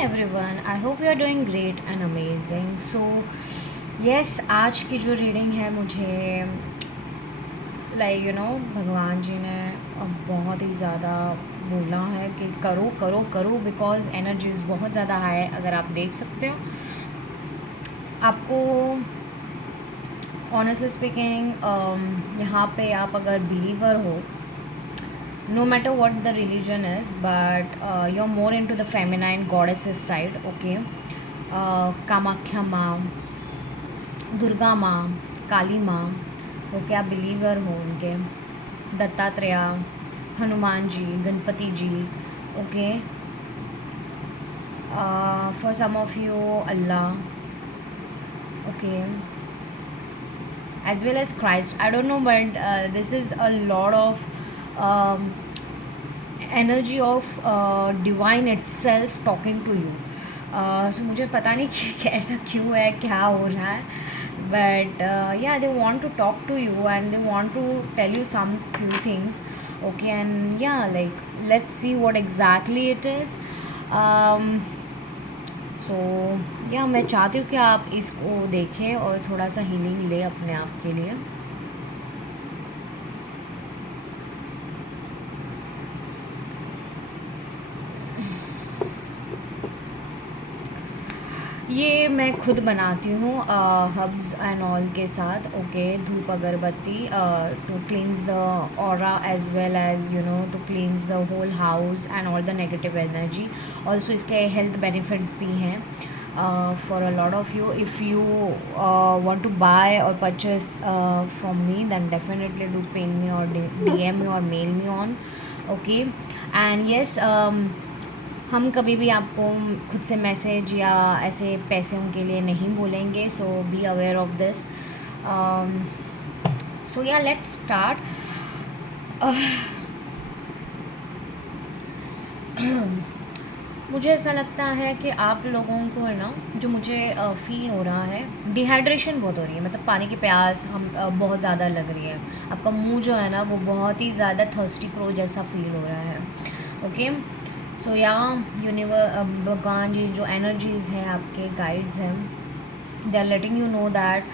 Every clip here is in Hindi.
everyone, I hope you are doing great and amazing. So yes, आज की जो रीडिंग है मुझे भगवान जी ने बहुत ही ज़्यादा बोला है कि करो करो करो बिकॉज एनर्जीज बहुत ज़्यादा हाई है। अगर आप देख सकते हो, आपको ऑनेस्टली स्पीकिंग यहाँ पे आप अगर बिलीवर हो, no matter what the religion is, but you're more into the feminine goddesses side, okay? Kamakhya माँ, दुर्गा माँ, काली माँ, ओके, आप बिलीवर हो उनके, Dattatreya, Hanuman ji, Ganpati ji, okay, for some of you Allah, okay, as well as Christ. I don't know, but this is a lot of energy of divine itself talking to you. So मुझे पता नहीं कि ऐसा क्यों है, क्या हो रहा है, but yeah, they want to talk to you and they want to tell you some few things, okay? And yeah, like let's see what exactly it is. सो या मैं चाहती हूँ कि आप इसको देखें और थोड़ा सा हीलिंग ले अपने आप के लिए। ये मैं खुद बनाती हूँ हर्ब्स एंड ऑल के साथ, ओके, धूप अगरबत्ती to cleanse the aura as well as to cleanse the whole house and all the negative energy. Also इसके हेल्थ बेनिफिट्स भी हैं for a lot of you. If you want to buy or purchase from me, then definitely do ping me or DM me or mail me on, okay? And yes, हम कभी भी आपको खुद से मैसेज या ऐसे पैसों के लिए नहीं बोलेंगे, सो बी अवेयर ऑफ दिस। सो या लेट्स स्टार्ट। मुझे ऐसा लगता है कि आप लोगों को है ना, जो मुझे फ़ील हो रहा है, डिहाइड्रेशन बहुत हो रही है, मतलब पानी की प्यास हम बहुत ज़्यादा लग रही है। आपका मुंह जो है ना वो बहुत ही ज़्यादा थर्स्टी क्रो जैसा फील हो रहा है, ओके? सो या भगवान जी जो एनर्जीज़ हैं, आपके गाइड्स हैं, they are letting you know that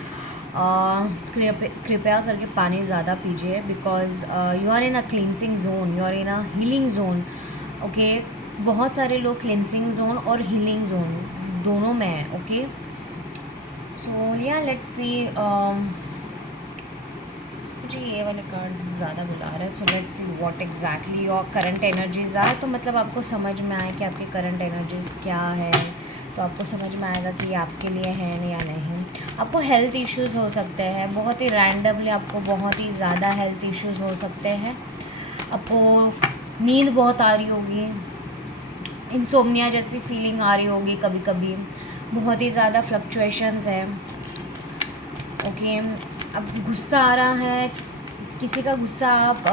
कृपया करके पानी ज़्यादा पीजिए because you are in a cleansing zone, you are in a healing zone, okay? बहुत सारे लोग क्लेंसिंग जोन और हीलिंग जोन दोनों में है, ओके? सो या लेट्स सी, मुझे ये वाले कार्ड्स ज़्यादा बुला रहे हैं, so let's see what exactly your current energies are. तो मतलब आपको समझ में आए कि आपकी करंट एनर्जीज क्या है, तो आपको समझ में आएगा कि ये आपके लिए है या नहीं। आपको हेल्थ इश्यूज़ हो सकते हैं, बहुत ही रैंडमली आपको बहुत ही ज़्यादा हेल्थ इश्यूज़ हो सकते हैं। आपको नींद बहुत आ रही होगी, इंसोम्निया जैसी फीलिंग आ रही होगी कभी कभी, बहुत ही ज़्यादा फ्लक्चुएशंस है, ओके? अब गुस्सा आ रहा है, किसी का गुस्सा आप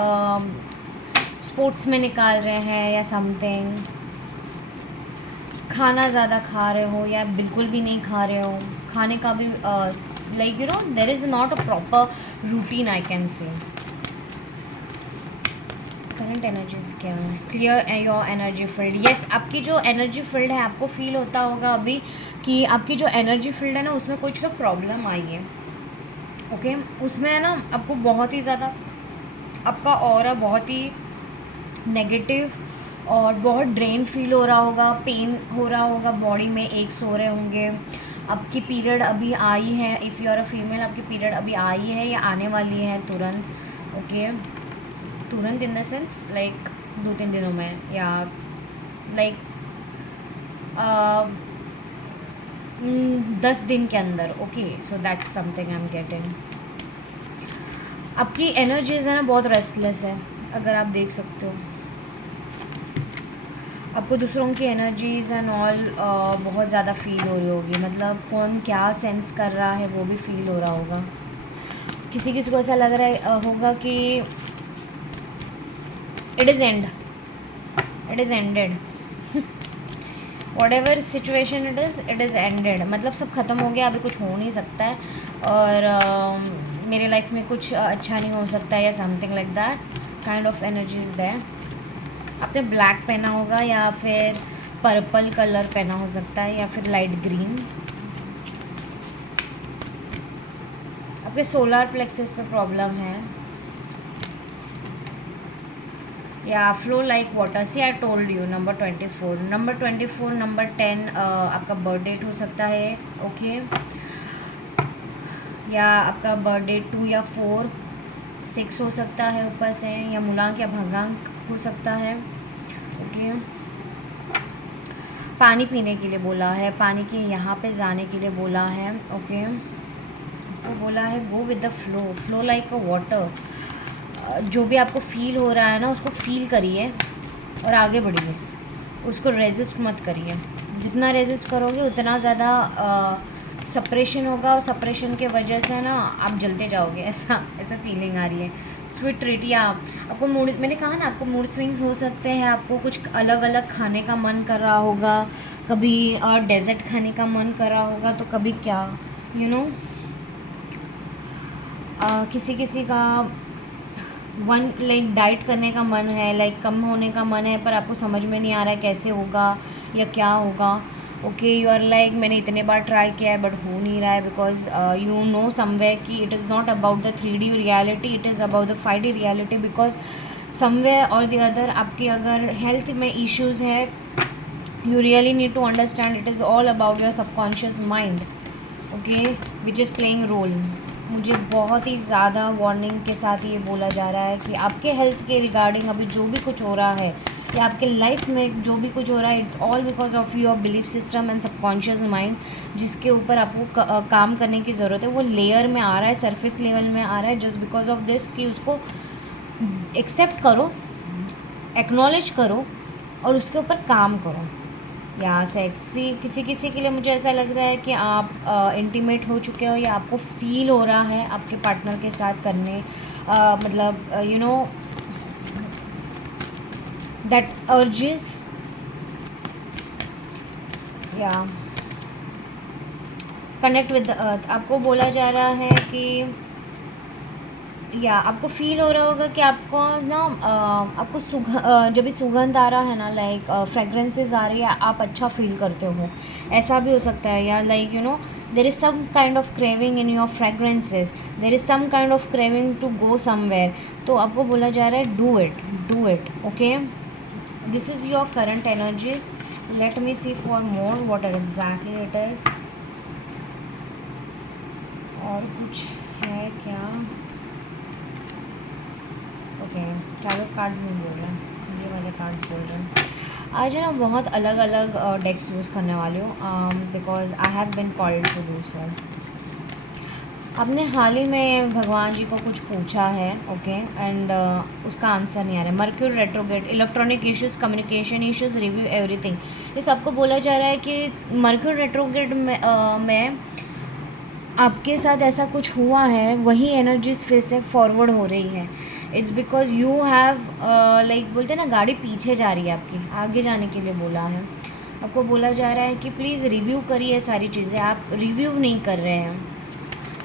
स्पोर्ट्स में निकाल रहे हैं या समथिंग, खाना ज़्यादा खा रहे हो या बिल्कुल भी नहीं खा रहे हो, खाने का भी like there is not a proper routine, I can say. Current energies क्या है? Clear your energy field. Yes, आपकी जो एनर्जी फील्ड है, आपको फील होता होगा अभी कि आपकी जो एनर्जी फील्ड है ना, उसमें कुछ तो प्रॉब्लम आई है, ओके? उसमें है ना आपको बहुत ही ज़्यादा, आपका ऑरा बहुत ही नेगेटिव और बहुत ड्रेन फील हो रहा होगा, पेन हो रहा होगा बॉडी में, एक्स हो रहे होंगे। आपकी पीरियड अभी आई है, if you are a female, आपकी पीरियड अभी आई है या आने वाली है तुरंत, ओके? तुरंत इन द सेंस लाइक 2-3 दिनों में, या लाइक 10 दिन के अंदर, okay? So that's something I am getting. आपकी एनर्जीज है ना बहुत रेस्टलेस है, अगर आप देख सकते हो। आपको दूसरों की एनर्जीज एंड ऑल बहुत ज़्यादा फील हो रही होगी, मतलब कौन क्या सेंस कर रहा है वो भी फील हो रहा होगा। किसी किसी को ऐसा लग रहा होगा कि it is ended whatever situation it is ended, मतलब सब ख़त्म हो गया, अभी कुछ हो नहीं सकता है और मेरे लाइफ में कुछ अच्छा नहीं हो सकता है या something like that kind of energy is there. आपने ब्लैक पहना होगा या फिर पर्पल कलर पहना हो सकता है या फिर लाइट ग्रीन। आपके सोलर प्लेक्सस पे प्रॉब्लम है या flow like water. See I told you number 24, number 24, number 10 आपका बर्थ डेट हो सकता है। ओके, या आपका बर्थ डेट 2 या 4, 6 हो सकता है ऊपर से, या मूलांक या भंगांक हो सकता है। ओके, पानी पीने के लिए बोला है, पानी के यहाँ पे जाने के लिए बोला है। ओके, तो बोला है go with the flow, flow like a water. जो भी आपको फील हो रहा है ना, उसको फील करिए और आगे बढ़िए, उसको रेजिस्ट मत करिए। जितना रेजिस्ट करोगे उतना ज़्यादा सप्रेशन होगा, और सप्रेशन के वजह से ना आप जलते जाओगे, ऐसा फीलिंग आ रही है। स्वीट ट्रीट, या आपको मूड, मैंने कहा ना आपको मूड स्विंग्स हो सकते हैं, आपको कुछ अलग अलग खाने का मन कर रहा होगा, कभी डेजर्ट खाने का मन कर रहा होगा, तो कभी क्या किसी किसी का लाइक डाइट करने का मन है, लाइक कम होने का मन है, पर आपको समझ में नहीं आ रहा है कैसे होगा या क्या होगा। ओके, यू आर लाइक मैंने इतने बार ट्राई किया है बट हो नहीं रहा है, बिकॉज यू नो समवेयर कि it is not about the 3D reality, it is about the 5D reality. Because somewhere और द अदर आपकी अगर हेल्थ में इश्यूज़ है, you really need to understand it is all about your subconscious mind, okay, which is playing role। मुझे बहुत ही ज़्यादा वार्निंग के साथ ये बोला जा रहा है कि आपके हेल्थ के रिगार्डिंग अभी जो भी कुछ हो रहा है या आपके लाइफ में जो भी कुछ हो रहा है, it's all because of your belief system and subconscious mind, जिसके ऊपर आपको काम करने की ज़रूरत है। वो लेयर में आ रहा है, सरफेस लेवल में आ रहा है, जस्ट बिकॉज ऑफ दिस कि उसको एक्सेप्ट करो, एक्नॉलेज करो और उसके ऊपर काम करो। या सेक्सी, किसी किसी के लिए मुझे ऐसा लग रहा है कि आप इंटीमेट हो चुके हो या आपको फील हो रहा है आपके पार्टनर के साथ करने, मतलब यू नो दैट अर्जेस, या कनेक्ट विद द अर्थ। आपको बोला जा रहा है कि या आपको फील हो रहा होगा कि आपको ना आपको जब भी सुगंध आ रहा है ना, लाइक फ्रेगरेंसेस आ रही है, आप अच्छा फील करते हो, ऐसा भी हो सकता है। या like there is some kind of craving in your fragrances, there is some kind of craving to go somewhere. तो आपको बोला जा रहा है do it. Okay, this is your current energies. Let me see for more what are exactly it is. और कुछ है क्या? ओके, टैरो कार्ड्स नहीं बोल रहे हैं, ये वाले कार्ड्स बोल रहे हैं। आज है ना बहुत अलग अलग डेक्स यूज़ करने वाली हूँ, because I have been called to do so. आपने हाल ही में भगवान जी को कुछ पूछा है, ओके, एंड उसका आंसर नहीं आ रहा है। Mercury retrograde, electronic issues, communication issues, review everything. ये सबको बोला जा रहा है कि मर्क्यूरी रेट्रोग्रेड में आपके साथ ऐसा कुछ हुआ है, वही एनर्जीज फिर से फॉरवर्ड हो रही है। It's because you have like बोलते हैं ना, गाड़ी पीछे जा रही है, आपकी आगे जाने के लिए बोला है। आपको बोला जा रहा है कि प्लीज़ रिव्यू करिए सारी चीज़ें। आप रिव्यू नहीं कर रहे हैं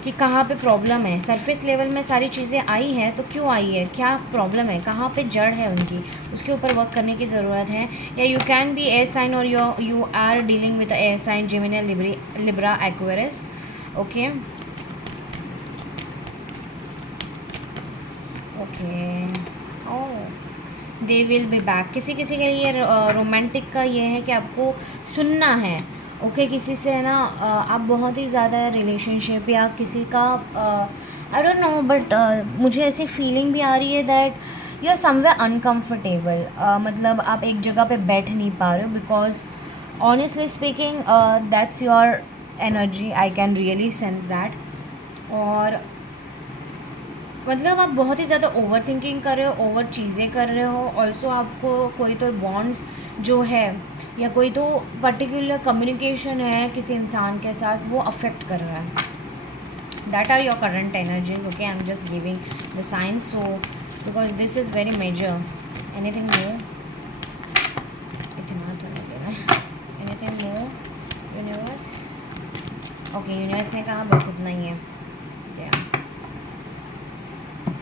कि कहाँ पे प्रॉब्लम है। सरफेस लेवल में सारी चीज़ें आई हैं, तो क्यों आई है, क्या प्रॉब्लम है, कहाँ पे जड़ है उनकी, उसके ऊपर वर्क करने की ज़रूरत है। या you can be air sign और you are dealing with air sign, Gemini, Libra, Aquarius. Okay okay, oh they will be back. किसी किसी के लिए रोमांटिक का ये है कि आपको सुनना है। ओके, किसी से ना आप बहुत ही ज़्यादा रिलेशनशिप या किसी का आई डोंट नो, बट मुझे ऐसी फीलिंग भी आ रही है that you are somewhere uncomfortable. मतलब आप एक जगह पे बैठ नहीं पा रहे हो, because honestly speaking that's your energy, I can really sense that. और मतलब आप बहुत ही ज़्यादा ओवर थिंकिंग कर रहे हो, ओवर चीज़ें कर रहे हो। ऑल्सो आपको कोई तो बॉन्ड्स जो है या कोई तो पर्टिकुलर कम्युनिकेशन है किसी इंसान के साथ, वो अफेक्ट कर रहा है। That are your current energies. Okay, I am just giving the science, so because this is very major. Anything more? इतना तो नहीं ले रहा है। Anything more universe? Okay, universe ने कहा बस इतना ही है,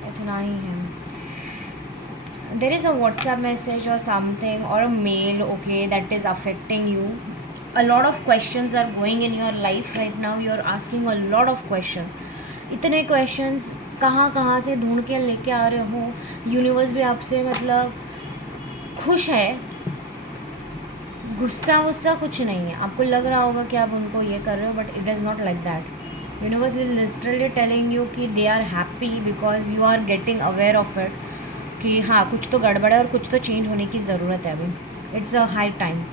इतना ही है। there is a WhatsApp message or something or a mail, okay, that is affecting you. A lot of questions are going in your life right now. You are asking a lot of questions. इतने questions कहाँ कहाँ से ढूंढ के लेके आ रहे हो. यूनिवर्स भी आपसे मतलब खुश है, गुस्सा वुस्सा कुछ नहीं है. आपको लग रहा होगा कि आप उनको ये कर रहे हो, but it is not like that. Universe is literally telling you कि they are happy because you are getting aware of it कि हाँ कुछ तो गड़बड़ है और कुछ तो चेंज होने की ज़रूरत है अभी. It's a high time.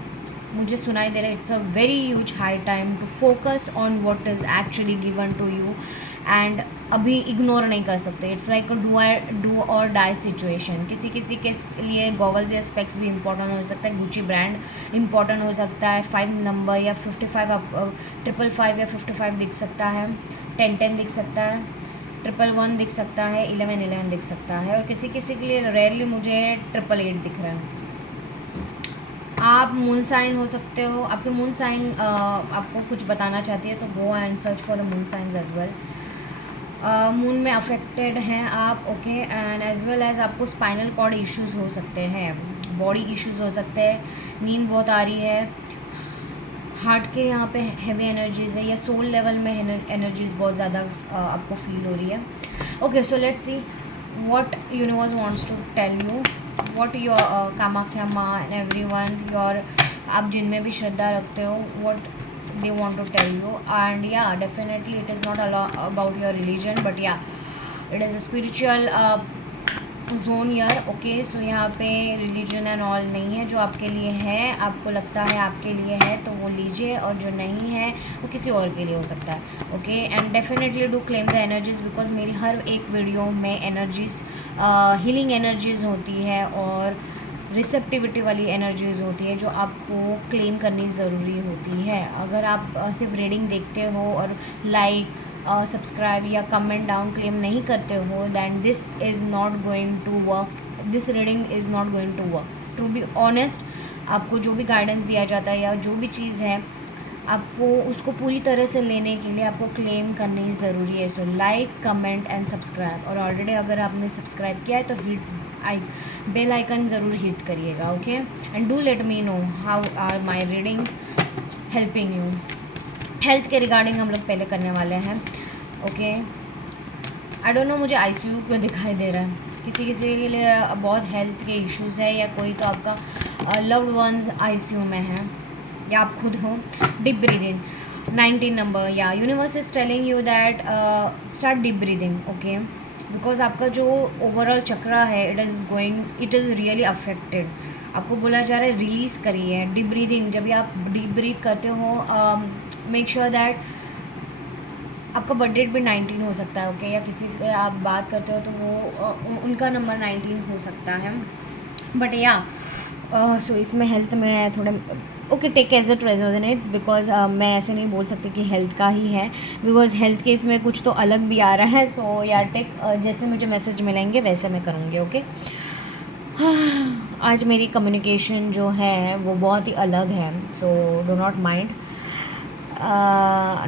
मुझे सुनाई दे रहा है it's a very huge high time to focus on what is actually given to you. And अभी इग्नोर नहीं कर सकते. It's like a do or die situation. किसी किसी के लिए गॉगल्स या स्पेक्स भी इंपॉर्टेंट हो सकता है. गुची ब्रांड इंपॉर्टेंट हो सकता है. 5 नंबर या 55 555 या 55 दिख सकता है. 10 दिख सकता है. 111 दिख सकता है. 11 दिख सकता है. और किसी किसी के लिए रेयरली मुझे 888 दिख रहा है. आप मून साइन हो सकते हो. आपके मून साइन आपको कुछ बताना चाहती है तो go and search for the moon science as well. Moon में अफेक्टेड हैं आप, okay. And as well as आपको स्पाइनल कॉर्ड इश्यूज़ हो सकते हैं, बॉडी इश्यूज़ हो सकते हैं. नींद बहुत आ रही है. हार्ट के यहाँ पे हैवी एनर्जीज़ है या सोल लेवल में एनर्जीज़ बहुत ज़्यादा आपको फील हो रही है. Okay, so let's C what universe wants to tell you, what your Kamakhya माँ and everyone your आप जिनमें भी श्रद्धा रखते हो, what they want to tell you. And yeah, definitely it is not about your religion, but yeah, it is a spiritual zone year, okay. So यहाँ पे रिलीजन एंड ऑल नहीं है. जो आपके लिए है, आपको लगता है आपके लिए है तो वो लीजिए, और जो नहीं है वो किसी और के लिए हो सकता है, okay. And definitely do claim the energies because मेरी हर एक वीडियो में एनर्जीज़ हीलिंग एनर्जीज़ होती है और रिसेप्टिविटी वाली एनर्जीज़ होती है जो आपको क्लेम करनी ज़रूरी होती है. अगर आप सिर्फ रीडिंग देखते हो और लाइक सब्सक्राइब या कमेंट डाउन क्लेम नहीं करते हो, then this is not going to work. This reading is not going to work. To be honest, आपको जो भी गाइडेंस दिया जाता है या जो भी चीज़ है, आपको उसको पूरी तरह से लेने के लिए आपको क्लेम करनी ज़रूरी है. So like, comment and subscribe. और ऑलरेडी अगर आपने सब्सक्राइब किया है तो बेल आइकन ज़रूर हिट करिएगा, okay. And do let me know how are my readings helping you. Health के रिगार्डिंग हम लोग पहले करने वाले हैं, ओके. आई डोंट नो मुझे ICU क्यों दिखाई दे रहा है. किसी किसी के लिए बहुत हेल्थ के इश्यूज़ है, या कोई तो आपका लव्ड वंस ICU में है, या आप खुद हो. Deep breathing 19 number. या universe is telling you that start deep breathing, okay. Because आपका जो ओवरऑल चक्रा है इट इज़ रियली अफेक्टेड. आपको बोला जा रहा है रिलीज़ करिए. डीप ब्रीदिंग, जब भी आप डीप ब्रीथ करते हो, मेक श्योर दैट आपका बर्थ डेट भी 19 हो सकता है, ओके. या किसी से आप बात करते हो तो वो उनका नंबर 19 हो सकता है. बट या सो इसमें हेल्थ में थोड़े okay, take as it resonates because मैं ऐसे नहीं बोल सकती कि हेल्थ का ही है, बिकॉज हेल्थ के इसमें कुछ तो अलग भी आ रहा है. सो या टेक जैसे मुझे मैसेज मिलेंगे वैसे मैं करूँगी, ओके. आज मेरी कम्युनिकेशन जो है वो बहुत ही अलग है, so do not mind.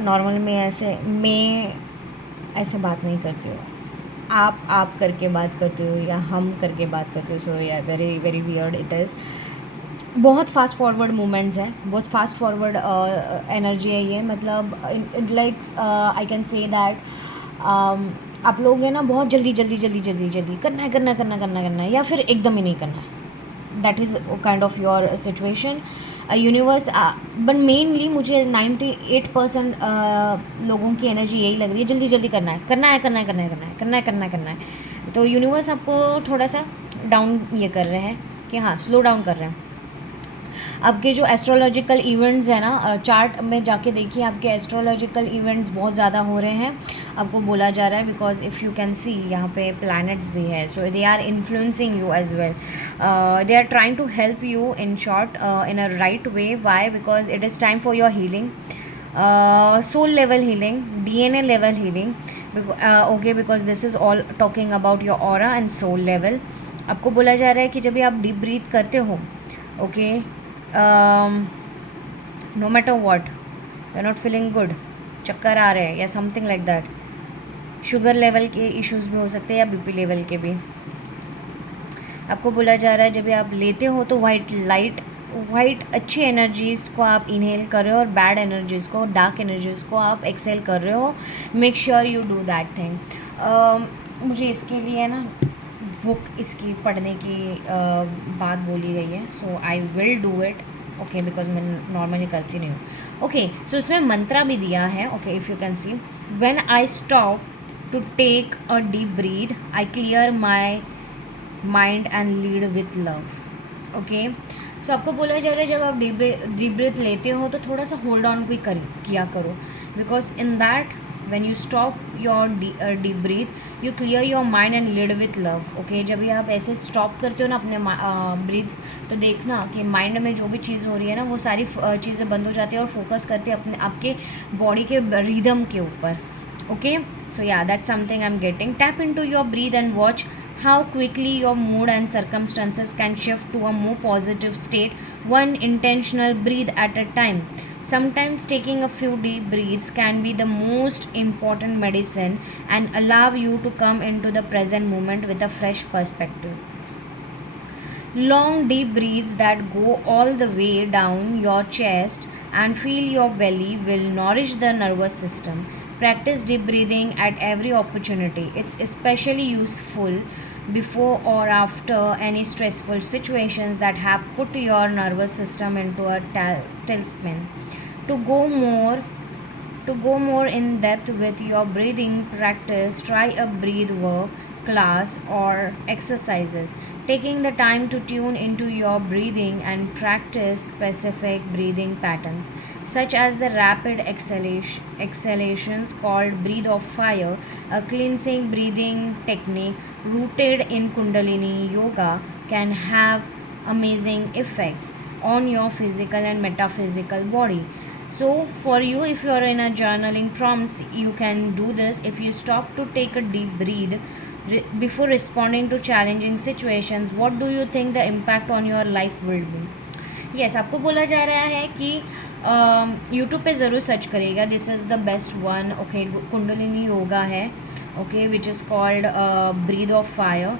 Normal में मैं ऐसे बात नहीं करती हूँ. आप करके बात करती हो या हम करके बात करते हो. सो या very very weird it is. बहुत फास्ट फॉरवर्ड मूवमेंट्स हैं, बहुत फास्ट फॉरवर्ड एनर्जी है ये. मतलब it likes I can say that आप लोग हैं ना, बहुत जल्दी करना है या फिर एकदम ही नहीं करना है. That is kind of your situation. Universe but mainly मुझे 98% लोगों की एनर्जी यही लग रही है, जल्दी करना है. तो यूनिवर्स आपको थोड़ा सा डाउन ये कर रहे हैं कि हाँ स्लो डाउन कर रहे हैं. आपके जो एस्ट्रोलॉजिकल इवेंट्स हैं ना, चार्ट में जाके देखिए, आपके एस्ट्रोलॉजिकल इवेंट्स बहुत ज़्यादा हो रहे हैं, आपको बोला जा रहा है. Because if you can see यहाँ पे प्लैनेट्स भी है, so they are influencing you as well. They are trying to help you in short in a right way. Why? Because it is time for your healing, soul level healing, DNA level healing, okay. Because this is all talking about your aura and soul level. आपको बोला जा रहा है कि जब भी आप डीप ब्रीथ करते हो, okay, no matter what, you are not feeling good, चक्कर आ रहे हैं या something like that. Sugar level के इश्यूज़ भी हो सकते हैं या BP लेवल के भी. आपको बोला जा रहा है जब भी आप लेते हो तो वाइट अच्छी एनर्जीज़ को आप इनहेल कर रहे हो और बैड एनर्जीज़ को, डार्क एनर्जीज़ को आप एक्सेल कर रहे हो. Make sure you do that thing. मुझे इसके लिए ना बुक इसकी पढ़ने की बात बोली गई है, so I will do it. Okay, because मैं नॉर्मली करती नहीं हूँ. ओके, सो इसमें मंत्रा भी दिया है. Okay, if you can see, when I stop to take a deep breath I clear my mind and lead with love. Okay, so आपको बोला जा रहा है जब आप डीप ब्रीथ लेते हो तो थोड़ा सा होल्ड ऑन भी किया करो, because in that when you stop your deep breath you clear your mind and lead with love. Okay, जब भी आप ऐसे स्टॉप करते हो ना अपने ब्रीथ, तो देखना कि माइंड में जो भी चीज़ हो रही है ना वो सारी चीज़ें बंद हो जाती है और फोकस करती है अपने आपके बॉडी के रिदम के ऊपर. Okay, so yeah, that's something I'm getting. Tap into your breathe and watch how quickly your mood and circumstances can shift to a more positive state, one intentional breath at a time. Sometimes taking a few deep breaths can be the most important medicine and allow you to come into the present moment with a fresh perspective. Long deep breaths that go all the way down your chest and fill your belly will nourish the nervous system. Practice deep breathing at every opportunity. It's especially useful before or after any stressful situations that have put your nervous system into a tailspin. To go more to go more in depth with your breathing practice, try a breath work class or exercises. Taking the time to tune into your breathing and practice specific breathing patterns, such as the rapid exhalations called breath of fire, a cleansing breathing technique rooted in Kundalini Yoga, can have amazing effects on your physical and metaphysical body. So for you, if you are in a journaling prompts, you can do this. If you stop to take a deep breath before responding to challenging situations, what do you think the impact on your life will be? Yes, आपको बोला जा रहा है कि यूट्यूब पे ज़रूर सर्च करेगा. This is the best one. Okay, kundalini yoga है. Okay, which is called breath of fire.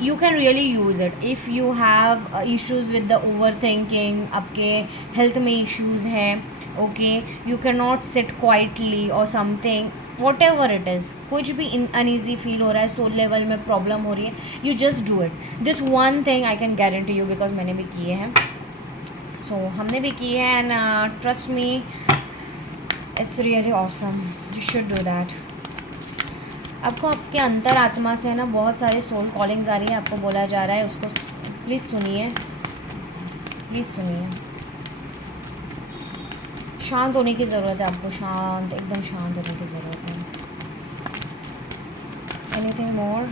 You can really use it if you have issues with the overthinking, आपके health में issues हैं. Okay, you cannot sit quietly or something, whatever it is, कुछ भी uneasy feel हो रहा है, soul level में problem हो रही है, you just do it. This one thing I can guarantee you because मैंने भी किए हैं, so हमने भी किए हैं, and trust me, it's really awesome. You should do that. आपको आपके अंतर आत्मा से ना बहुत सारे सोल कॉलिंग्स आ रही है. आपको बोला जा रहा है उसको प्लीज़ सुनिए, प्लीज़ सुनिए. शांत होने की ज़रूरत है आपको, शांत, एकदम शांत होने की ज़रूरत है. Anything more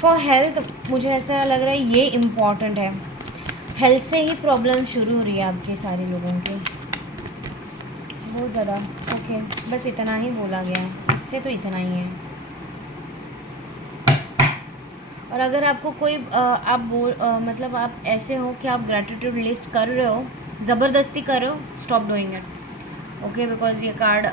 for health? मुझे ऐसा लग रहा है ये इम्पॉर्टेंट है. हेल्थ से ही प्रॉब्लम शुरू हो रही है आपके सारे लोगों की, बहुत ज़्यादा. ओके, बस इतना ही बोला गया है, इससे तो इतना ही है. और अगर आपको कोई मतलब आप ऐसे हो कि आप ग्रैटिट्यूड लिस्ट कर रहे हो, ज़बरदस्ती कर रहे हो, stop doing it. Okay, because ये कार्ड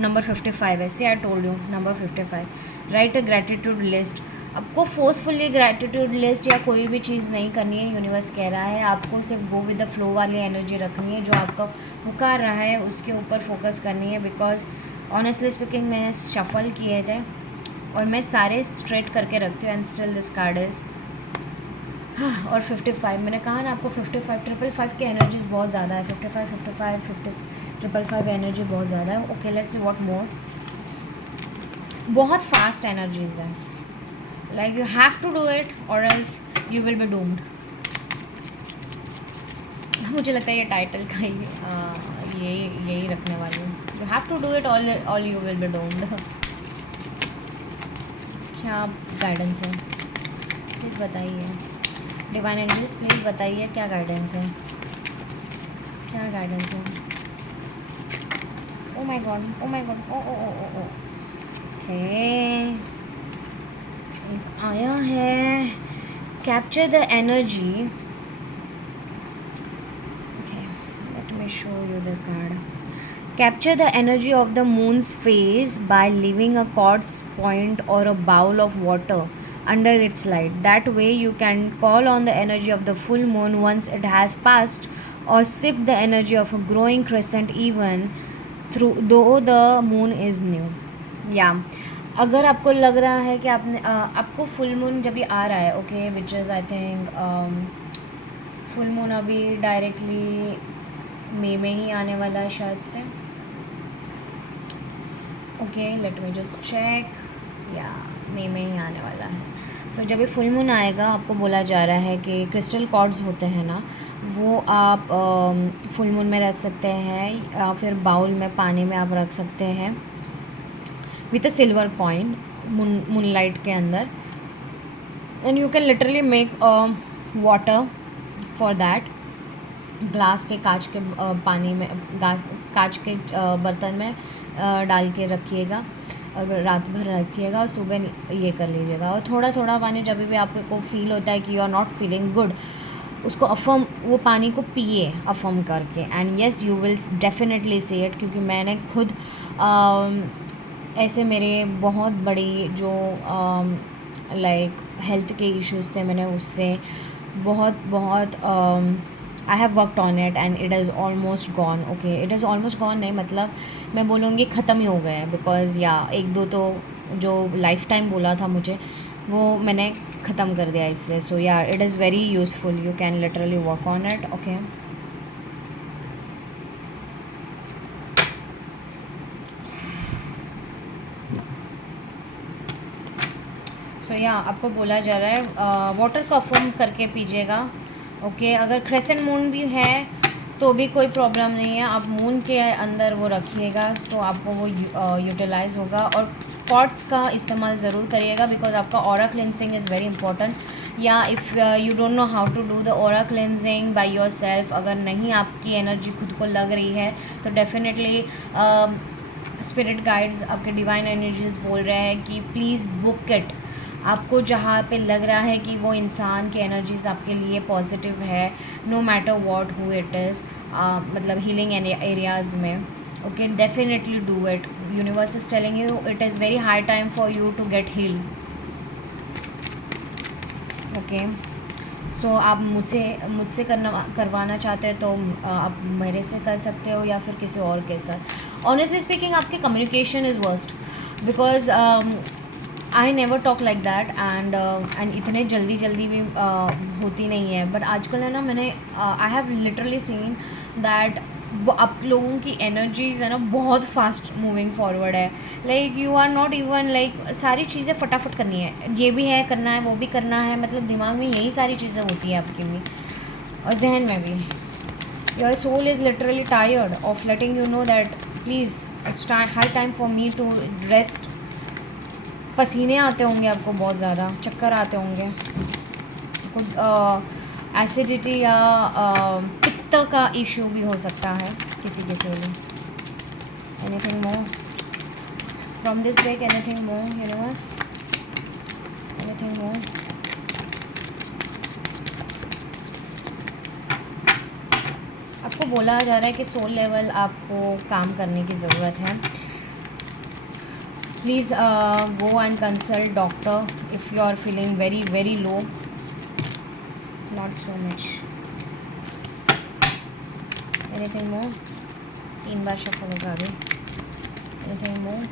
नंबर 55 है. See I told you, number 55. Write a gratitude list. आपको फोर्सफुली ग्रैटिट्यूड लिस्ट या कोई भी चीज़ नहीं करनी है. यूनिवर्स कह रहा है आपको सिर्फ गो विद द फ्लो वाली एनर्जी रखनी है, जो आपका पुकार रहा है उसके ऊपर फोकस करनी है. बिकॉज ऑनेस्टली स्पीकिंग मैंने शफल किए थे और मैं सारे स्ट्रेट करके रखती हूँ, and still this card is. और 55 मैंने कहा ना आपको, 55 555 की एनर्जीज बहुत ज़्यादा है. 55 55 50 555 एनर्जी बहुत ज़्यादा है. Okay, let's see what more. बहुत फास्ट एनर्जीज है. Like you have to do it or else you will be doomed. मुझे लगता है ये टाइटल का ही यही रखने वाली हूँ. You have to do it all you will be doomed. क्या गाइडेंस है प्लीज़ बताइए. डिवाइन एंजल्स प्लीज़ बताइए क्या गाइडेंस है, क्या गाइडेंस है. Oh my God, oh my God, oh oh oh oh. Okay, एक आया है capture the energy. Okay, let me show you the card. Capture the energy of the moon's phase by leaving a quartz point or a bowl of water under its light. That way, you can call on the energy of the full moon once it has passed, or sip the energy of a growing crescent even through though the moon is new. या अगर आपको लग रहा है कि आपको फुल मून जब भी आ रहा है, okay, which is I think full moon अभी डायरेक्टली मई में ही आने वाला है शायद से. Okay, let me just check. या मई में ही आने वाला है. सो जब भी फुल मून आएगा, आपको बोला जा रहा है कि क्रिस्टल कॉर्ड्स होते हैं ना, वो आप फुल मून में रख सकते हैं या फिर बाउल में पानी में आप रख सकते हैं with a silver coin moonlight के अंदर. And you can literally make water for that. Glass के कांच के पानी में कांच के बर्तन में डाल के रखिएगा और रात भर रखिएगा और सुबह ये कर लीजिएगा. और थोड़ा थोड़ा पानी जब भी आपको फील होता है कि you are not feeling good, उसको अफर्म, वो पानी को पिए अफर्म करके. And yes, you will definitely see it, क्योंकि मैंने खुद ऐसे मेरे बहुत बड़ी जो लाइक हेल्थ के इश्यूज़ थे, मैंने उससे बहुत I have worked on it and it is almost gone. Okay, it is almost gone नहीं, मतलब मैं बोलूँगी ख़त्म ही हो गए हैं. बिकॉज़ या एक दो तो जो लाइफ टाइम बोला था मुझे, वो मैंने ख़त्म कर दिया इससे. So yeah, it is very useful. You can literally work on it. Okay, so yeah आपको बोला जा रहा है वाटर को अफर्म करके पीजिएगा. ओके, अगर क्रेसेंट मून भी है तो भी कोई प्रॉब्लम नहीं है, आप मून के अंदर वो रखिएगा तो आपको वो यूटिलाइज़ होगा. और क्वार्ट्स का इस्तेमाल ज़रूर करिएगा बिकॉज आपका aura cleansing is very important. Yeah if you don't know how to do the aura cleansing by yourself, अगर नहीं आपकी एनर्जी खुद को लग रही है तो डेफिनेटली स्पिरिट गाइड्स, आपके डिवाइन एनर्जीज बोल रहे हैं कि प्लीज़ बुक इट. आपको जहाँ पे लग रहा है कि वो इंसान की एनर्जीज आपके लिए पॉजिटिव है, no matter what who it is, मतलब हीलिंग एरियाज़ में. Okay, definitely do it. Universe is telling you it is very high time for you to get healed. Okay, so आप मुझसे करवाना चाहते हैं तो आप मेरे से कर सकते हो या फिर किसी और के साथ. ऑनेस्टली स्पीकिंग, आपकी communication is worst because I never talk like that. And इतने जल्दी भी होती नहीं है. बट आजकल है ना, मैंने I have literally seen that आप लोगों की एनर्जीज है ना बहुत फास्ट मूविंग फॉरवर्ड है. Like you are not even like सारी चीज़ें फटाफट करनी है, ये भी है करना है, वो भी करना है, मतलब दिमाग में यही सारी चीज़ें होती है आपकी भी और जहन में भी. Your soul is literally tired of letting you know that please it's high time for me to rest. पसीने आते होंगे आपको, बहुत ज़्यादा चक्कर आते होंगे, कुछ एसिडिटी या पित्त का इशू भी हो सकता है किसी के लिए. Anything more from this deck? Anything more universe? Anything more? आपको बोला जा रहा है कि सोल लेवल आपको काम करने की ज़रूरत है. Please go and consult doctor if you are feeling very low. Not so much. Anything more? 3 bar shuffle होगा अभी. Anything more?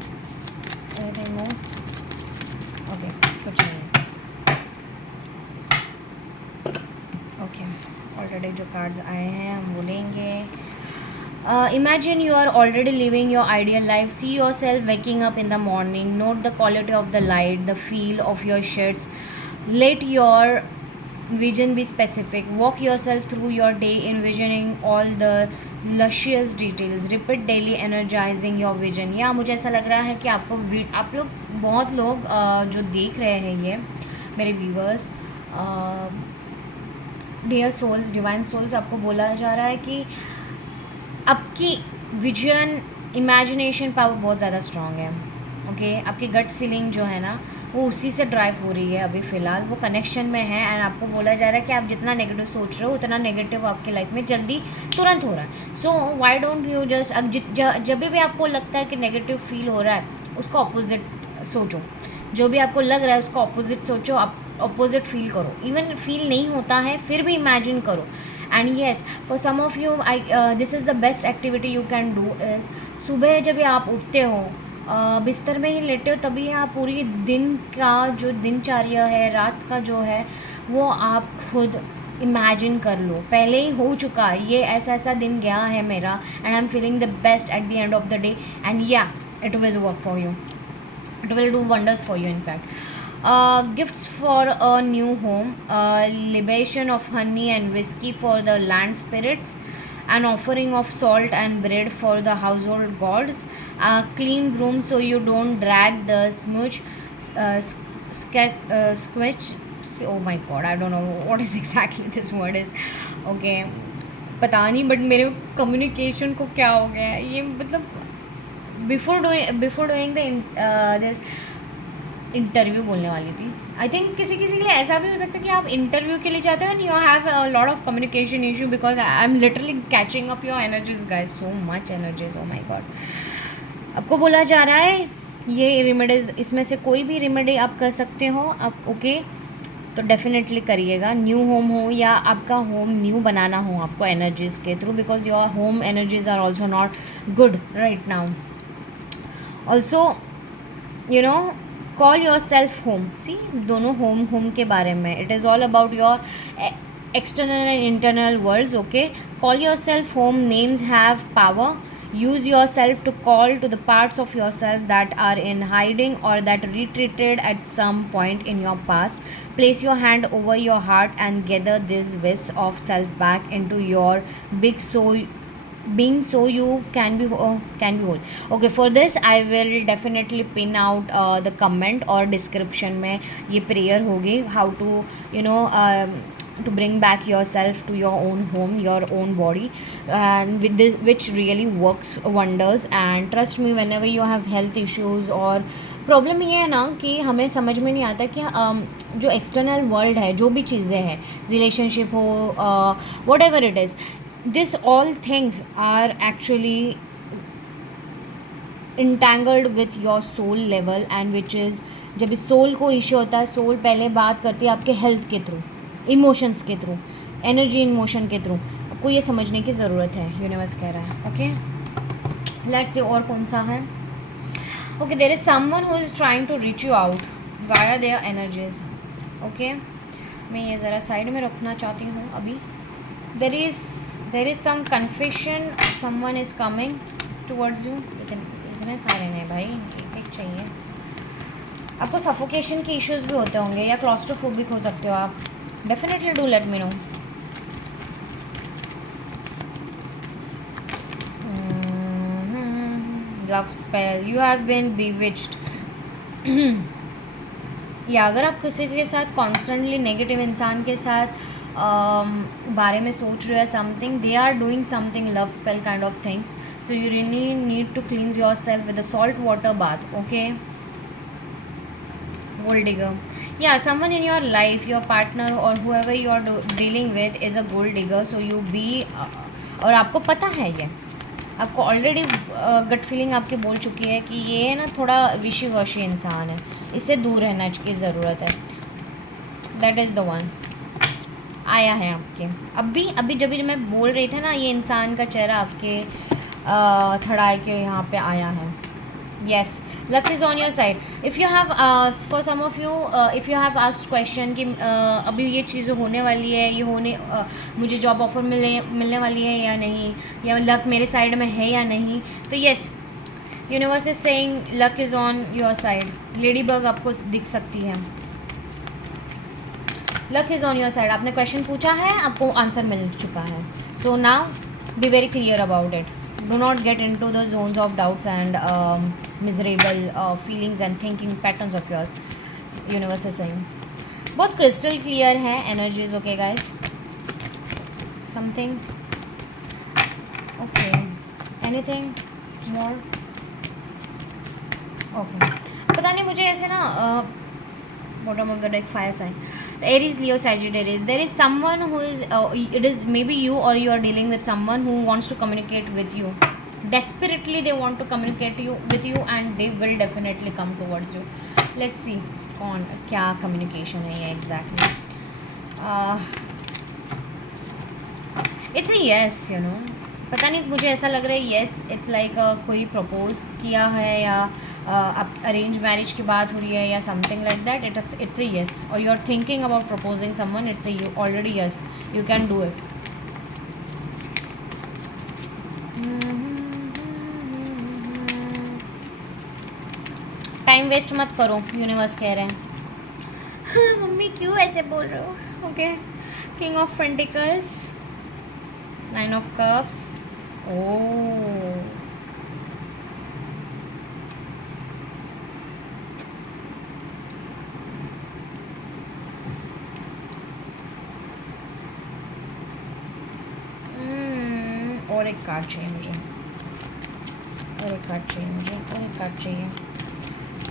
Anything more? Okay, कुछ नहीं. Okay, already जो cards आए हैं हम बोलेंगे. Imagine you are already living your ideal life. See yourself waking up in the morning. Note the quality of the light, the feel of your shirts. Let your vision be specific. Walk yourself through your day, envisioning all the luscious details. Repeat daily, energizing your vision. या मुझे ऐसा लग रहा है कि आप लोग बहुत लोग जो देख रहे हैं ये मेरे viewers, dear souls, divine souls, आपको बोला जा रहा है कि आपकी विजन, इमेजिनेशन पावर बहुत ज़्यादा स्ट्रॉन्ग है. ओके आपकी गट फीलिंग जो है ना वो उसी से ड्राइव हो रही है अभी फ़िलहाल, वो कनेक्शन में है। एंड आपको बोला जा रहा है कि आप जितना नेगेटिव सोच रहे हो उतना नेगेटिव आपकी लाइफ में जल्दी तुरंत हो रहा है। So why don't you just, अब जब भी आपको लगता है कि नेगेटिव फील हो रहा है उसको अपोजिट सोचो, जो भी आपको लग रहा है उसको अपोजिट सोचो, आप अपोजिट फील करो। इवन फील नहीं होता है फिर भी इमेजिन करो। And yes for some of you this is the best activity you can do is, सुबह जब आप उठते हो बिस्तर में ही लेटे हो तभी आप पूरी दिन का जो दिनचर्या है, रात का जो है वो आप खुद इमेजिन कर लो। पहले ही हो चुका है, ये ऐसा ऐसा दिन गया है मेरा and I am feeling the best at the end of the day and yeah it will work for you, it will do wonders for you in fact. Gifts for a new home, libation of honey and whiskey for the land spirits, an offering of salt and bread for the household gods, a clean broom so you don't drag the smudge, squitch, oh my god I don't know what is exactly this word is, okay पता नहीं बट मेरे कम्युनिकेशन को क्या हो गया है ये, मतलब before doing the this interview बोलने वाली थी। आई थिंक किसी किसी के लिए ऐसा भी हो सकता है कि आप इंटरव्यू के लिए जाते हो and you have a lot of communication issue because I am literally catching up your energies guys, so much energies, O my God. आपको बोला जा रहा है ये रेमेडीज, इसमें से कोई भी रेमेडी आप कर सकते हो आप, ओके तो डेफिनेटली करिएगा। न्यू होम हो या आपका होम न्यू बनाना हो आपको एनर्जीज़ के through, because your home energies are also not good right now. Also you know call yourself home, see दोनों होम के बारे में, it is all about your external and internal worlds, okay? Call yourself home. Names have power. Use yourself to call to the parts of yourself that are in hiding or that retreated at some point in your past. Place your hand over your heart and gather these wisps of self back into your big soul being so you can be whole. Okay, for this I will definitely pin out the comment or description में ये prayer होगी, how to you know to bring back yourself to your own home, your own body, and with this which really works wonders. And trust me, whenever you have health issues और प्रॉब्लम ये है ना कि हमें समझ में नहीं आता कि जो एक्सटर्नल वर्ल्ड है, जो भी चीज़ें हैं, रिलेशनशिप हो, what ever it is, this all things are actually entangled with your soul level, and which is जब इस सोल को इश्यू होता है, सोल पहले बात करती है आपके हेल्थ के थ्रू, इमोशंस के थ्रू, एनर्जी इन मोशन के थ्रू। आपको ये समझने की ज़रूरत है, यूनिवर्स कह रहा है। ओके लेट्स सी और कौन सा है। Okay there is someone who is trying to reach you out via their energies. Okay मैं ये ज़रा साइड में रखना चाहती हूँ अभी। there is some confession, someone is coming towards you। इतने सारे हैं भाई, एक चाहिए। आपको सफोकेशन के इश्यूज भी होते होंगे या क्लॉस्ट्रोफोबिक हो सकते हो आप, definitely do let me know. Love spell, you have been bewitched। या अगर आप किसी के साथ कॉन्स्टेंटली नेगेटिव इंसान के साथ बारे में सोच रहे हो something, they are doing something love spell kind of things, so you really need to cleanse yourself with a salt water bath, okay. Gold digger, या someone in your life, your partner और whoever you are dealing with is a gold digger, so you be, और आपको पता है ये, आपको ऑलरेडी गट फीलिंग आपकी बोल चुकी है कि ये ना थोड़ा विशी वशी इंसान है, इससे दूर रहना की ज़रूरत है। दैट इज़ द वन आया है आपके। अभी जब मैं बोल रही थी ना, ये इंसान का चेहरा आपके थड़ाए के यहाँ पे आया है। Yes, luck is on your side. If you have for some of you if you have asked question कि अभी ये चीज़ें होने वाली है, ये मुझे जॉब ऑफर मिलने वाली है या नहीं, या लक मेरे साइड में है या नहीं, तो yes universe is saying luck is on your side. Lady bug आपको दिख सकती है, luck is on your side. आपने क्वेश्चन पूछा है, आपको आंसर मिल चुका है, so now be very clear about it. Do not get into the zones of doubts and miserable feelings and thinking patterns of yours. Universe is saying बहुत क्रिस्टल क्लियर है energies, okay guys. Something okay, anything more? Okay, पता नहीं मुझे ऐसे ना bottom of the deck fire sign, Aries, Leo, Sagittarius. There is someone who is it is maybe you, or you are dealing with someone who wants to communicate with you desperately. They want to communicate with you and they will definitely come towards you. Let's see कौन क्या communication है ये exactly. It's a yes, you know. पता नहीं मुझे ऐसा लग रहा है येस, इट्स लाइक कोई प्रपोज किया है या आप अरेंज मैरिज की बात हो रही है या something like that. It's a yes, और you are thinking about proposing someone. It's a you already yes, you can do it. Time waste मत करो, यूनिवर्स कह रहे हैं. मम्मी क्यों ऐसे बोल रहे हो? Okay, king of pentacles, nine of cups. Oh, और एक कार्ड चाहिए मुझे, और एक कार्ड चाहिए मुझे, और एक कार्ड चाहिए.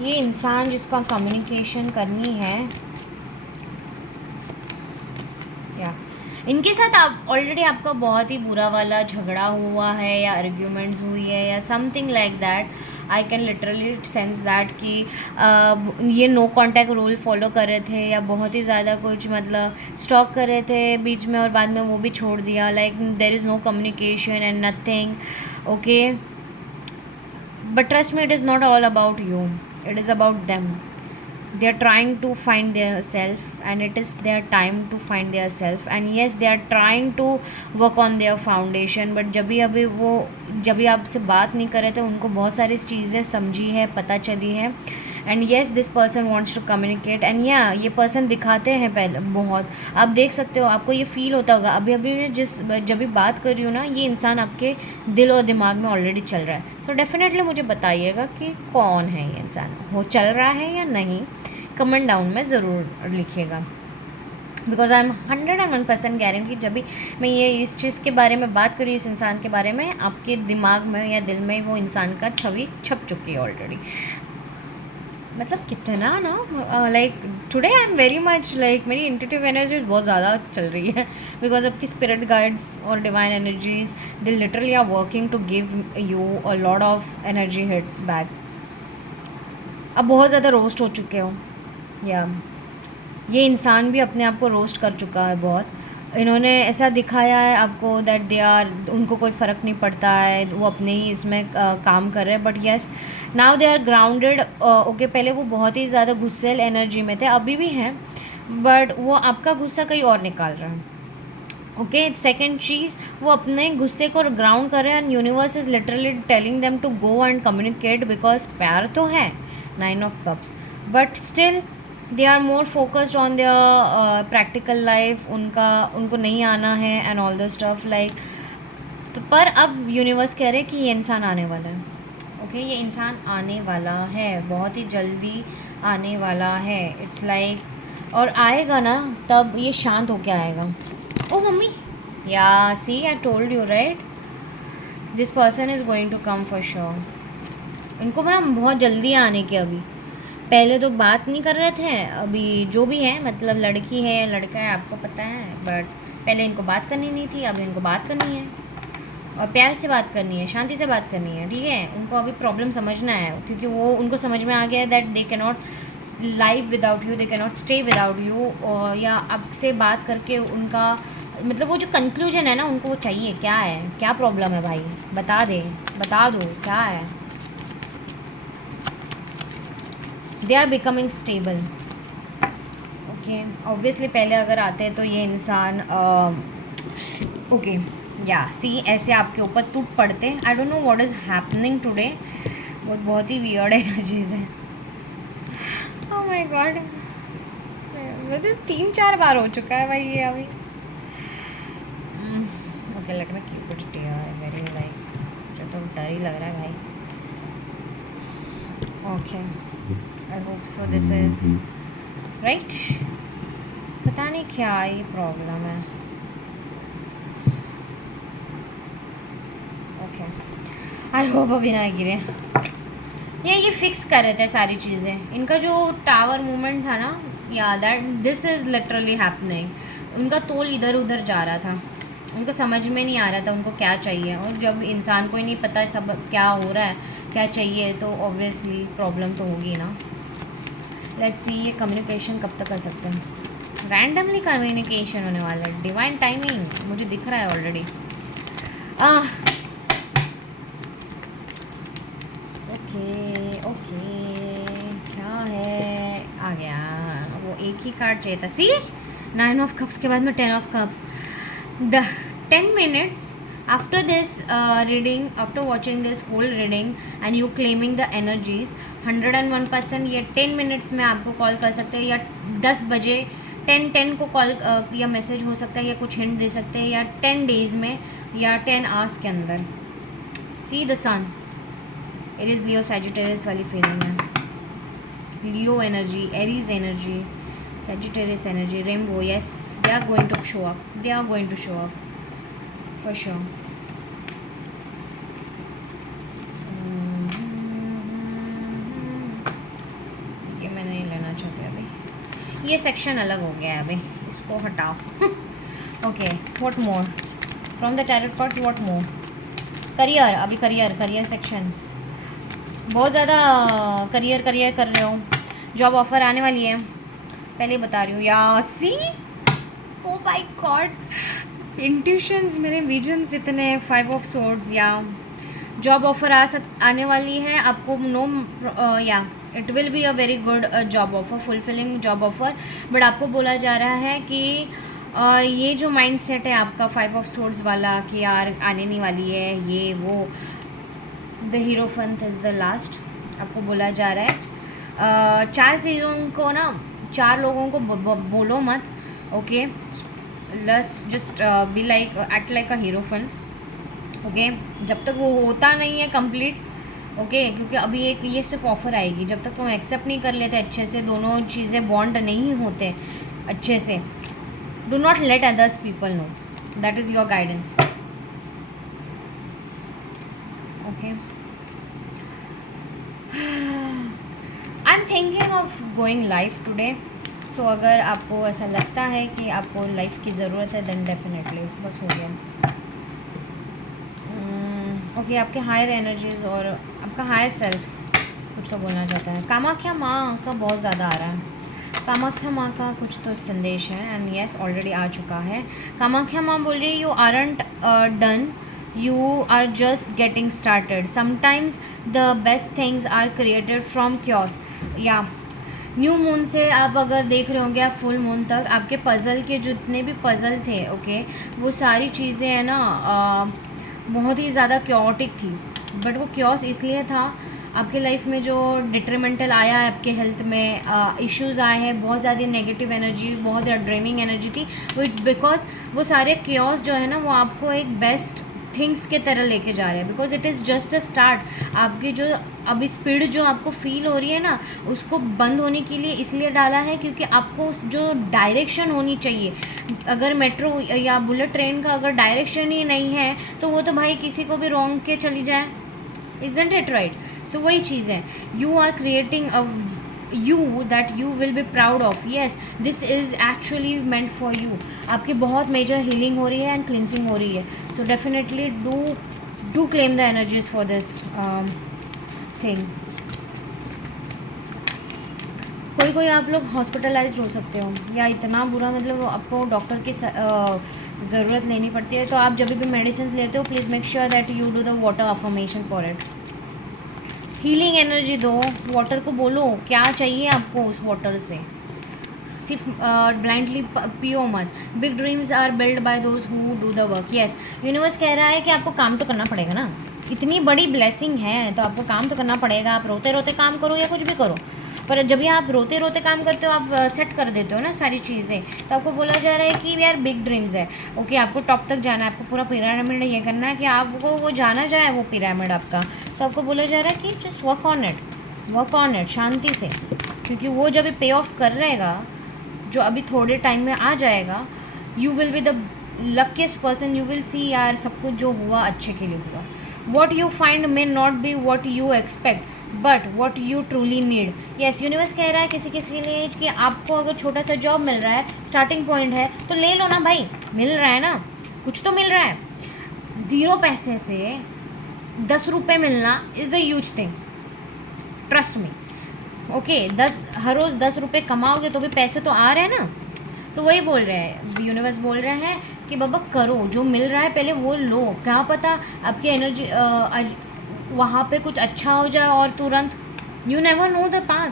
ये इंसान जिसको कम्युनिकेशन करनी है, क्या इनके साथ आप ऑलरेडी आपका बहुत ही बुरा वाला झगड़ा हुआ है या आर्ग्यूमेंट्स हुई है या something like that. I can literally sense that कि ये नो कांटेक्ट रूल फॉलो कर रहे थे या बहुत ही ज़्यादा कुछ मतलब स्टॉक कर रहे थे बीच में और बाद में वो भी छोड़ दिया. Like there is no communication and nothing. Okay, but trust me, it is not all about you, it is about them. They are trying to find their self and it is their time to find their self, and yes they are trying to work on their foundation. but जब भी आपसे बात नहीं कर रहे थे उनको बहुत सारी चीज़ें समझी है, पता चली है. And yes this person wants to communicate and या ये पर्सन दिखाते हैं पहले बहुत, आप देख सकते हो, आपको ये फील होता होगा. अभी जब भी बात कर रही हूँ ना, ये इंसान आपके दिल और दिमाग में ऑलरेडी चल रहा है. तो डेफिनेटली मुझे बताइएगा कि कौन है ये इंसान, वो चल रहा है या नहीं. कमेंट डाउन में ज़रूर लिखिएगा, बिकॉज आई एम 101% गारंटी जब भी मैं ये इस चीज़ के बारे में बात करूँ, इस इंसान के बारे में, आपके दिमाग में या दिल में वो इंसान का छवि छप चुकी है ऑलरेडी. मतलब कितना ना like today I am very much like मेरी इंट्यूटिव एनर्जी बहुत ज़्यादा चल रही है, बिकॉज आपकी स्पिरिट गाइड्स और divine energies they literally are working to give you a lot of energy hits back. अब बहुत ज़्यादा रोस्ट हो चुके हो या ये इंसान भी अपने आप को रोस्ट कर चुका है बहुत. इन्होंने ऐसा दिखाया है आपको दैट दे आर, उनको कोई फ़र्क नहीं पड़ता है, वो अपने ही इसमें काम कर रहे हैं. But yes now they are grounded. Okay, पहले वो बहुत ही ज़्यादा गुस्सेल एनर्जी में थे, अभी भी हैं, बट वो आपका गुस्सा कहीं और निकाल रहा है. ओके, सेकेंड चीज़, वो अपने गुस्से को ग्राउंड कर रहे हैं and universe is literally telling them to go and communicate, because प्यार तो है, 9 of cups, but still they are more focused on their practical life. उनको नहीं आना है and all the stuff like. तो पर अब यूनिवर्स कह रहे हैं कि ये इंसान आने वाला है. ओके, ये इंसान आने वाला है, बहुत ही जल्दी आने वाला है. इट्स लाइक और आएगा ना तब ये शांत होके आएगा. Oh mummy, yeah see I told you right, this person is going to come for sure. इनको ना बहुत जल्दी आने की, अभी पहले तो बात नहीं कर रहे थे, अभी जो भी है मतलब लड़की है लड़का है आपको पता है, बट पहले इनको बात करनी नहीं थी, अब इनको बात करनी है और प्यार से बात करनी है, शांति से बात करनी है. ठीक है, उनको अभी प्रॉब्लम समझना है, क्योंकि वो उनको समझ में आ गया है that they can not live without you, they can not stay without you. या आपसे बात करके उनका मतलब वो जो कंक्लूजन है ना, उनको वो चाहिए. क्या है, क्या प्रॉब्लम है भाई, बता दो क्या है. They are becoming stable. Okay, obviously पहले अगर आते तो ये इंसान ओके या सी ऐसे आपके ऊपर टूट पड़ते. आई don't know what is happening today, but बहुत ही वियर्ड एनर्जीज है. ओह माय गॉड, मतलब 3-4 बार हो चुका है भाई ये अभी. Okay, let me keep it here. Very like मुझे तो डर ही लग रहा है भाई. Okay, I hope so this is right. पता नहीं क्या ये प्रॉब्लम है. ओके, आई होप अभी ना गिरे. ये फिक्स कर रहे थे सारी चीज़ें। इनका जो टावर मूवमेंट था ना, या that this is literally happening. उनका तोल इधर उधर जा रहा था, उनको समझ में नहीं आ रहा था उनको क्या चाहिए। और जब इंसान को ही नहीं पता सब क्या हो रहा है, क्या चाहिए, तो ऑब्वियसली प्रॉब्लम तो होगी ना। लेट्स सी ये कम्युनिकेशन कब तक कर सकते हैं। रैंडमली कम्युनिकेशन होने वाला है, डिवाइन टाइमिंग मुझे दिख रहा है ऑलरेडी। ओके क्या है, आ गया वो एक ही कार्ड चाहिए था। सी 9 ऑफ कप्स के बाद में 10 of cups. The 10 minutes after this reading, after watching this whole reading and you claiming the energies 101%, ये 10 minutes में आपको कॉल कर सकते हैं, या 10 बजे 10 को कॉल या मैसेज हो सकता है, या कुछ हिंट दे सकते हैं, या 10 days में, या 10 hours के अंदर। See the sun, it is Leo Sagittarius वाली फीलिंग है। Leo energy, Aries energy, Sagittarius energy, rainbow, yes, they are going to show up. They are going to show up for sure. ये मैं नहीं लेना चाहती अभी, ये सेक्शन अलग हो गया है अभी, इसको हटाओ। Okay, what more from the tarot card, what more. Career, अभी करियर सेक्शन, बहुत ज़्यादा करियर कर रहे हो, जॉब ऑफर आने वाली है, पहले बता रही हूँ। या सी, ओ माय गॉड, इंट्यूशंस, मेरे विजन्स इतने। 5 ऑफ सोर्ड्स, या जॉब ऑफर आने वाली है आपको। नो, या it will be a very good job offer, fulfilling job offer. But आपको बोला जा रहा है कि ये जो माइंड सेट है आपका 5 ऑफ सोर्ड्स वाला, कि यार आने नहीं वाली है ये वो, द हीरोफंत इज़ द लास्ट, आपको बोला जा रहा है। 4 चीज़ों को ना, 4 लोगों को बोलो मत, okay. Let's just be like, act like a हीरोफन, ओके। जब तक वो होता नहीं है कंप्लीट, ओके, क्योंकि अभी एक ये सिर्फ ऑफ़र आएगी, जब तक तुम एक्सेप्ट नहीं कर लेते अच्छे से, दोनों चीज़ें बॉन्ड नहीं होते अच्छे से, do not let others people know, that is your guidance, okay. I am thinking of going live today, so अगर आपको ऐसा लगता है कि आपको लाइफ की ज़रूरत है, देन डेफिनेटली, बस हो गया। ओके, आपके हायर एनर्जीज और आपका हायर सेल्फ कुछ तो बोलना चाहता है। कामाख्या माँ का बहुत ज़्यादा आ रहा है, कामाख्या माँ का कुछ तो संदेश है, एंड यस ऑलरेडी आ चुका है। कामाख्या माँ बोल रही है, you aren't done, you are just getting started, sometimes the best things are created from chaos। या न्यू मून से आप अगर देख रहे होंगे, आप फुल मून तक आपके पज़ल के जितने भी पज़ल थे, ओके, वो सारी चीज़ें हैं ना बहुत ही ज़्यादा क्योटिक थी। बट वो क्योस इसलिए था, आपके लाइफ में जो डिट्रीमेंटल आया है, आपके हेल्थ में इश्यूज़ आए हैं, बहुत ज़्यादा नेगेटिव एनर्जी, बहुत ड्रेनिंग एनर्जी थी, वो बिकॉज वो सारे क्योस जो है ना, वो आपको एक बेस्ट थिंग्स के तरह लेके जा रहे हैं, because it is just a start. आपकी जो अभी स्पीड जो आपको फील हो रही है ना, उसको बंद होने के लिए इसलिए डाला है क्योंकि आपको जो डायरेक्शन होनी चाहिए, अगर मेट्रो या बुलेट ट्रेन का अगर डायरेक्शन ही नहीं है, तो वो तो भाई किसी को भी रोंग के चली जाए, इजंट इट राइट। सो वही चीज़ है, you are creating a you that you will be proud of, yes this is actually meant for you। आपकी बहुत मेजर हीलिंग हो रही है एंड क्लिनजिंग हो रही है, so definitely do claim the energies for this thing. कोई आप लोग हॉस्पिटलाइज्ड हो सकते हो, या इतना बुरा मतलब आपको डॉक्टर की ज़रूरत लेनी पड़ती है, तो आप जब भी मेडिसिन लेते हो, please make sure that you do the water affirmation for it. Healing energy दो, वाटर को बोलो क्या चाहिए आपको उस वाटर से, सिर्फ ब्लाइंडली पियो मत। Big dreams are build by those who do the work. Yes, universe कह रहा है कि आपको काम तो करना पड़ेगा ना, इतनी बड़ी ब्लेसिंग है तो आपको काम तो करना पड़ेगा। आप रोते रोते काम करो या कुछ भी करो, पर जब भी आप रोते रोते काम करते हो, आप सेट कर देते हो ना सारी चीज़ें, तो आपको बोला जा रहा है कि यार बिग ड्रीम्स है, ओके, आपको टॉप तक जाना है, आपको पूरा पिरामिड ये करना है कि आपको वो जाना जाए वो पिरामिड आपका, तो आपको बोला जा रहा है कि जस्ट वर्क ऑन इट शांति से, क्योंकि वो जब पे ऑफ कर रहेगा, जो अभी थोड़े टाइम में आ जाएगा, you will be the luckiest person, you will see यार सब कुछ जो हुआ अच्छे के लिए हुआ। What you find may not be what you expect but what you truly need. Yes, universe कह रहा है किसी किसी के लिए कि आपको अगर छोटा सा जॉब मिल रहा है, स्टार्टिंग पॉइंट है, तो ले लो ना भाई, मिल रहा है ना, कुछ तो मिल रहा है। 0 पैसे से 10 रुपये मिलना is a huge thing, trust me. Okay, हर रोज़ 10 रुपये कमाओगे तो भी पैसे तो आ रहे हैं ना। तो वही बोल रहे हैं, यूनिवर्स बोल रहे हैं कि बाबा करो, जो मिल रहा है पहले वो लो, क्या पता आपकी एनर्जी वहाँ पे कुछ अच्छा हो जाए और तुरंत। You never know the path,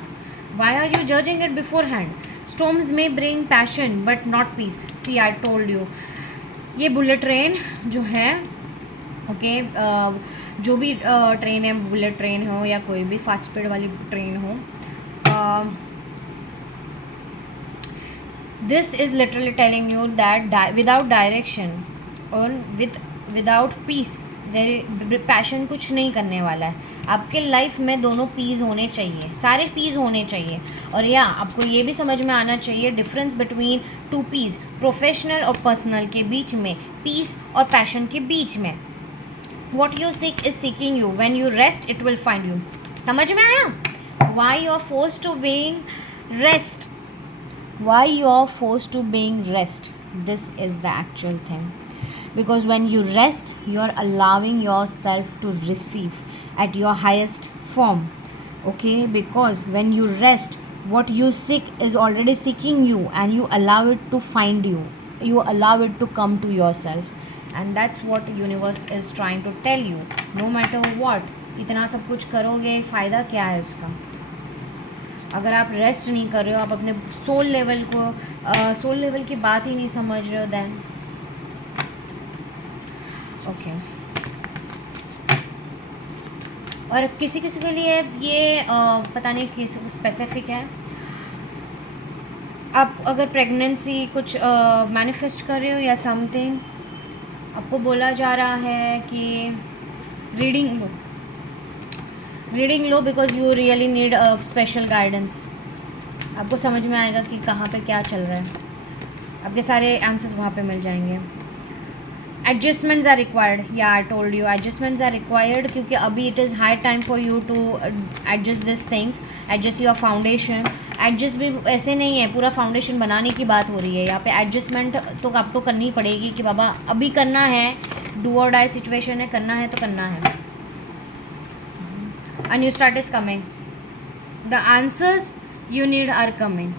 why are you judging it beforehand. Storms में bring passion but not peace, see I told you. ये बुलेट ट्रेन जो है, ओके, जो भी ट्रेन है, बुलेट ट्रेन हो या कोई भी फास्ट स्पीड वाली ट्रेन हो, this is literally telling you that without direction और without peace पैशन कुछ नहीं करने वाला है। आपके लाइफ में दोनों पीस होने चाहिए, सारे पीस होने चाहिए। और या आपको ये भी समझ में आना चाहिए डिफरेंस बिटवीन 2 पीस, प्रोफेशनल और पर्सनल के बीच में, पीस और पैशन के बीच में। What you seek is seeking you, when you rest it will find you. समझ में आया? Why you are forced to being rest, why you are forced to being rest, this is the actual thing, because when you rest you are allowing yourself to receive at your highest form, okay, because when you rest what you seek is already seeking you and you allow it to find you, you allow it to come to yourself, and that's what universe is trying to tell you. No matter what, इतना सब कुछ करोगे, फ़ायदा क्या है उसका अगर आप रेस्ट नहीं कर रहे हो, आप अपने सोल लेवल की बात ही नहीं समझ रहे हो, देन ओके। और किसी किसी के लिए ये पता नहीं किस स्पेसिफिक है। आप अगर प्रेगनेंसी कुछ मैनिफेस्ट कर रहे हो या समथिंग, आपको बोला जा रहा है कि reading low because you really need special guidance. आपको समझ में आएगा कि कहाँ पे क्या चल रहा है, आपके सारे आंसर्स वहाँ पे मिल जाएंगे। एडजस्टमेंट्स आर रिक्वायर्ड, या I told you adjustments are required, क्योंकि अभी it is high time for you to adjust this things, adjust your foundation. Adjust भी ऐसे नहीं है पूरा फाउंडेशन बनाने की बात हो रही है यहाँ पे, एडजस्टमेंट तो आपको करनी पड़ेगी कि बाबा अभी करना है, डू और डाई सिचुएशन है, करना है तो करना है। A new start is coming. The answers you need are coming.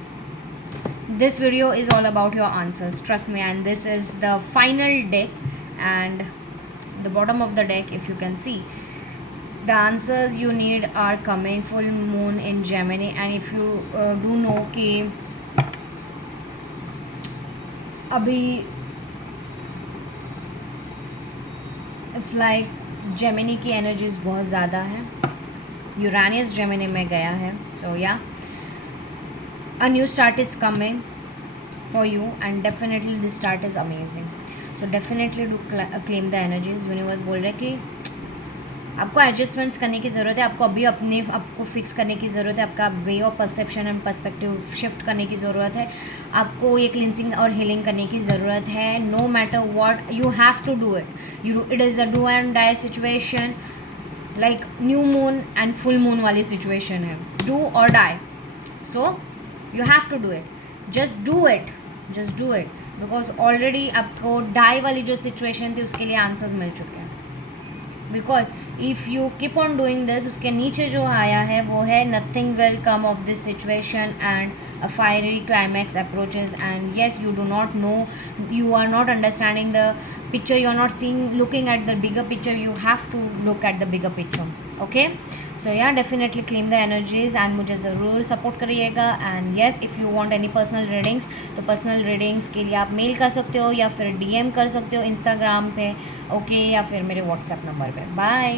This video is all about your answers, trust me, and this is the final deck, and the bottom of the deck, if you can see, the answers you need are coming. Full moon in Gemini, and if you do know कि अभी it's like Gemini की energies बहुत ज़्यादा है, यूरानियस जेमिनी में गया है, सो या a new start is coming for you and definitely this start is amazing, so definitely do claim the energies. Universe बोल रहे कि आपको एडजस्टमेंट्स करने की ज़रूरत है, आपको अभी अपने आपको फिक्स करने की ज़रूरत है, आपका way of perception and perspective shift करने की ज़रूरत है, आपको ये क्लिनसिंग और हीलिंग करने की ज़रूरत है। No matter what you have to do it, it is a do and die situation, like new moon and full moon वाली सिचुएशन है, do or die, so you have to do it, just do it because already आपको डाई वाली जो सिचुएशन थी उसके लिए आंसर्स मिल चुके हैं। Because if you keep on doing this, उसके नीचे जो आया है वो है nothing will come of this situation and a fiery climax approaches, and yes you do not know, you are not understanding the picture, you are not looking at the bigger picture, you have to look at the bigger picture, okay? So yeah, definitely claim the energies and मुझे ज़रूर सपोर्ट करिएगा। And yes, if you want any personal readings, तो पर्सनल रीडिंग्स के लिए आप मेल कर सकते हो या फिर DM कर सकते हो इंस्टाग्राम पे, ओके, या फिर मेरे व्हाट्सएप नंबर पे। बाय।